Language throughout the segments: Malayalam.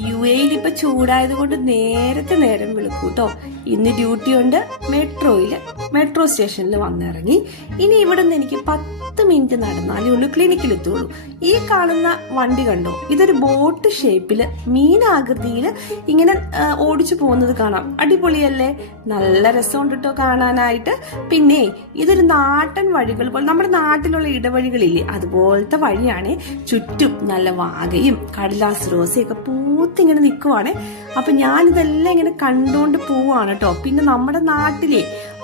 UAE ഇപ്പൊ ചൂടായത് കൊണ്ട് നേരത്തെ നേരം വിളിക്കൂ കേട്ടോ. ഇന്ന് ഡ്യൂട്ടി ഉണ്ട്. മെട്രോ സ്റ്റേഷനിൽ വന്നിറങ്ങി. ഇനി ഇവിടെ നിന്ന് എനിക്ക് 10 മിനിറ്റ് നടന്നാലേ ഉള്ളൂ ക്ലിനിക്കിലെത്തുള്ളൂ. ഈ കാണുന്ന വണ്ടി കണ്ടോ? ഇതൊരു ബോട്ട് ഷേപ്പില് മീനാകൃതിയിൽ ഇങ്ങനെ ഓടിച്ചു പോകുന്നത് കാണാം. അടിപൊളിയല്ലേ? നല്ല രസമുണ്ട് കേട്ടോ കാണാനായിട്ട്. പിന്നെ ഇതൊരു നാട്ടൻ വഴികൾ പോലെ, നമ്മുടെ നാട്ടിലുള്ള ഇടവഴികളില്ലേ അതുപോലത്തെ വഴിയാണ്. ചുറ്റും നല്ല വാകയും കടലാസ് റോസയൊക്കെ പൂത്തിങ്ങനെ നിൽക്കുവാണ്. അപ്പൊ ഞാനിതെല്ലാം ഇങ്ങനെ കണ്ടുകൊണ്ട് പോവാണ് കേട്ടോ. പിന്നെ നമ്മുടെ നാട്ടിലെ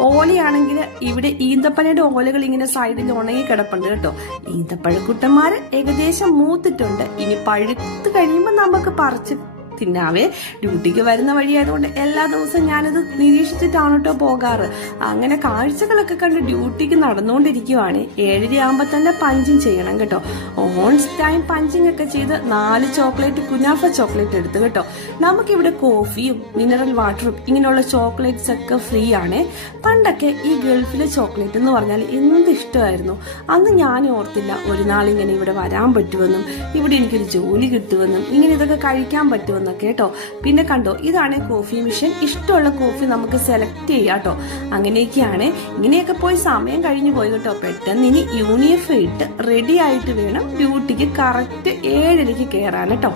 ഓലയാണെങ്കിൽ ഇവിടെ ഈന്തപ്പനയുടെ ഓലകൾ ഇങ്ങനെ സൈഡിൽ ഉണങ്ങി കിടപ്പുണ്ട് കേട്ടോ. ഈന്തപ്പഴക്കുട്ടന്മാര് ഏകദേശം മൂത്തിട്ടുണ്ട്. ഇനി പഴുത്ത് കഴിയുമ്പോൾ നമുക്ക് പറിച്ച് തിന്നാവേ. ഡ്യൂട്ടിക്ക് വരുന്ന വഴിയായതുകൊണ്ട് എല്ലാ ദിവസവും ഞാനത് നിരീക്ഷിച്ചിട്ടാണ് കേട്ടോ പോകാറ്. അങ്ങനെ കാഴ്ചകളൊക്കെ കണ്ട് ഡ്യൂട്ടിക്ക് നടന്നുകൊണ്ടിരിക്കുവാണ്. 7:30 ആകുമ്പോ തന്നെ പഞ്ചിങ് ചെയ്യണം കേട്ടോ. ഓൺ ടൈം പഞ്ചിങ് ഒക്കെ ചെയ്ത് 4 ചോക്ലേറ്റ് കുനാഫ ചോക്ലേറ്റ് എടുത്തു കേട്ടോ. നമുക്കിവിടെ കോഫിയും മിനറൽ വാട്ടറും ഇങ്ങനെയുള്ള ചോക്ലേറ്റ്സ് ഒക്കെ ഫ്രീ ആണ്. പണ്ടൊക്കെ ഈ ഗൾഫിലെ ചോക്ലേറ്റ് എന്ന് പറഞ്ഞാൽ എന്ത് ഇഷ്ടമായിരുന്നു. അന്ന് ഞാൻ ഓർത്തില്ല ഒരു നാൾ ഇങ്ങനെ ഇവിടെ വരാൻ പറ്റുമെന്നും ഇവിടെ എനിക്കൊരു ജോലി കിട്ടുമെന്നും ഇങ്ങനെ ഇതൊക്കെ കഴിക്കാൻ പറ്റുമെന്നും കേട്ടോ. പിന്നെ കണ്ടോ, ഇതാണ് കോഫി മിഷൻ. ഇഷ്ടമുള്ള കോഫി നമുക്ക് സെലക്ട് ചെയ്യാം കേട്ടോ. അങ്ങനെയൊക്കെയാണ്. ഇങ്ങനെയൊക്കെ പോയി സമയം കഴിഞ്ഞു പോയി കേട്ടോ. പെട്ടെന്ന് ഇനി യൂണിഫോം ഇട്ട് റെഡി ആയിട്ട് വേണം ഡ്യൂട്ടിക്ക് കറക്റ്റ് 7:30 കയറാൻ കേട്ടോ.